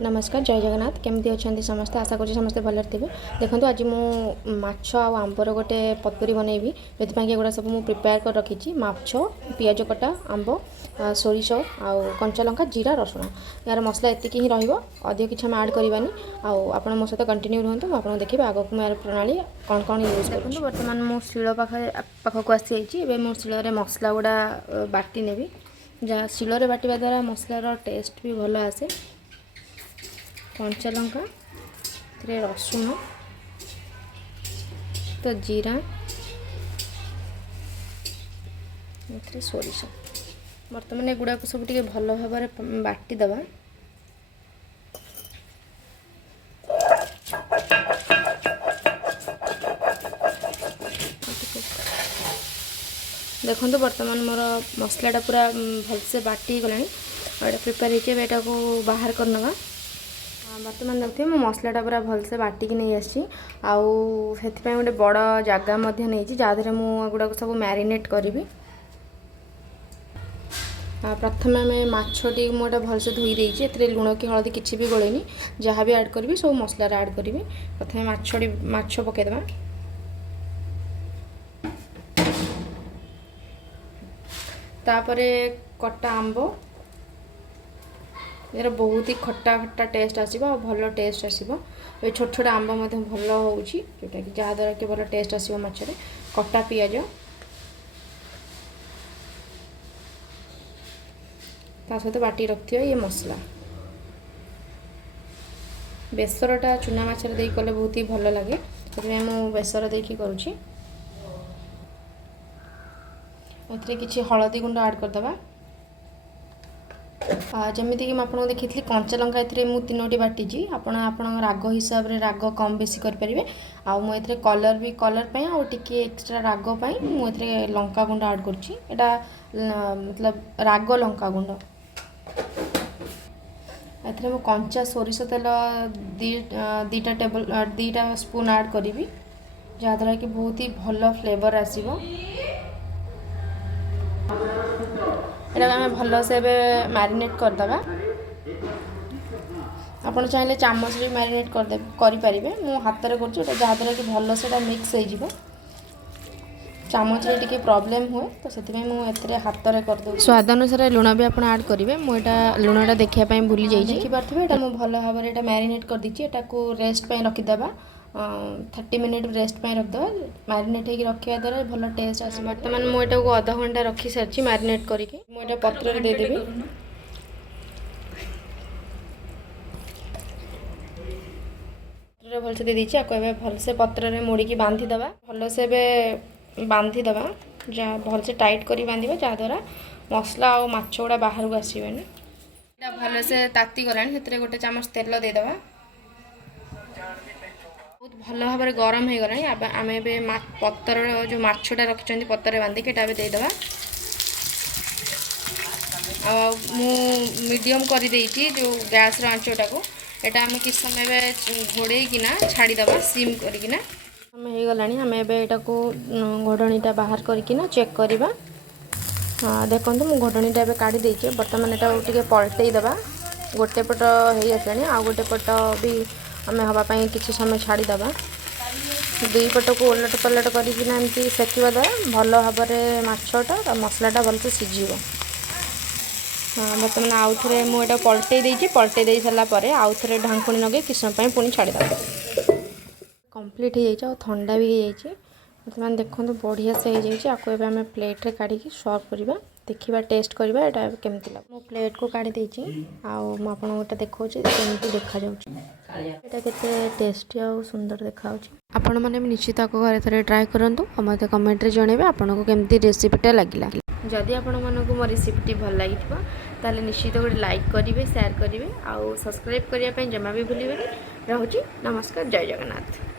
नमस्कार जय जगन्नाथ केमती अच्छा समस्ते आशा करूँ समस्ते भले थे। देखो आज मु माछ आंबर गोटे पतुरी बनैबी जो एगुड़ा सब मुझे प्रिपेयर कर रखी माछ पियाज कटा आंब सोरिष आउ कंचा लंका जीरा रसुण यार मसला एतिक ही रधिक किसी आम आड करवानी आप मो सहित कंटिन्यू रुहतु मुझे देखिए आगे को यार प्रणाली कौन कौन यूज कर बर्तमान मो शिल पाखक आसी मो शिल मसला गुड़ा बाटी नेबी जहाँ शिल बाटा द्वारा मसलार टेस्ट भी भल आसे। कंचा लंका रसुण तो जीरा सोरिष बर्तमान एगुड़ा सब टे भल भाव बाटी दबा। देखो बर्तमान मोर मसलाटा पूरा भलसे बाटी गला प्रिपेयर होटा को बाहर करनवा। बर्तमान देखिए मो मसलाटा पूरा भलसे बाटिकी नहीं आसी आउे गोटे बड़ जगह नहीं जहाँ मुझा सब मैरिनेट करी। प्रथम आम मछटी मुझे भलसे धोई देती ए लुण कि हलदी किसी भी गोलेनी जहाँ भी ऐड करी सब मसलार ऐड करी। प्रथम माछ पकईदे तापर कटा आंब यार बहुत ही खट्टा खट्टा टेस्ट आसो भल टेस्ट आसो ये छोट छोट आंब भल हो जोटा कि जहाँद्वारा कि भल टेस्ट आसो माछरे कटा पियाज ता सहित बाटी रखी ये मसला बेसरटा चूना माछरे दे कले बहुत ही भल लगे मुझे बेसर देखी करुँची किसी हलदी गुंड ऐड करदे जमीक मुझे देखी कंचा लंका मुझे 3टी बाटी आपण राग हिसाब से राग कम बेसी करें मुझे कलर भी कलर टी एक्सट्रा राग मुझे लंका गुंड ऐड करा मतलब राग लंका गुंड ए कंचा सोरिष तेल दीटा स्पून ऐड करी जहाँद्वारा कि बहुत ही भल फ्लेवर आसो। यहाँ आम भल से मैरिनेट करदे आपड़ चाहिए चामच भी मैरिनेट करें मु हाथ में कर जहाँद्वारा कि भल से मिक्स हो चामच टे प्रॉब्लम हुए तो से मुझे हाथ में करदे। स्वाद अनुसार लुण भी आप ऐड करेंगे मुझा लुणटा देखापी भूली जाइए देखिपे ये भल भाव में मैरिनेट कर दीची रेस्ट रखीदे 30 मिनिट रेस्ट पे रखदे मैरिनेट होगी रखा द्वारा भल टेस्ट आस। बर्तमान मुझे अधा घंटा रखी सारी मैरिनेट करके मुझे पत्र देदेवी भलसे दे दीची आपको भलसे पत्र मोड़िकी बांधीदे भलसे बांधीदे जहाँ भलसे टाइट कर बांधा जहाँद्वारा मसला और माछ गुड़ा बाहर को आसबेनि भलसे ताती गला गोटे चामच तेल देदेबा बहुत भल भाव में गरम हो गला आम पतर जो मछटा रखी पतर बांधिक देदेबा मीडियम कर जो गैस आंचटा को यहाँ आम किस समय घोड़ेकिना छाड़ीदे सीम करना हो गला आम एटा को घोड़णीटा बाहर करना चेक करवा। देखो मुझे घोड़णीटा काढ़ी देचे बर्तमान यहाँ पलटेदेबा गोटे पट हो आसानी आ गोटे पट भी आम हाँपाई किसी समय छाड़ीदे दुई पट को ओलट पलट करना सेकिवा द्वारा भल भाव में मछटा मसलाटा भलसे सीझ। बर्तमान आउ थे मुझे पलटे दे सारापर आउ थे ढांकुणी लगे किस समय पुणी छाड़ीदे कम्प्लीट हो जाए ठंडा भी हो जाए। बर्तमान देखो बढ़िया से हो जाए आपको आम प्लेट्रे काढ़ी सर्व करवा देखा टेस्ट करवा यहाँ केमती लगे मो प्लेट को काढ़ी देती आपको देखा केमती देखा यहाँ के टेस्टी और सुंदर देखा आपण मैंने निश्चित आपको घर थे ट्राए करूँ और मत कमेंट्रे जनइबे आपको केमती रेसिपीटा लगे जदि आपण मानक मो रेसिपीटी भल लगी ताले निश्चित गोटे लाइक करेंगे शेयर करेंगे आउ सब्सक्राइब करने जमा भी भूलें। रोची नमस्कार जय जगन्नाथ।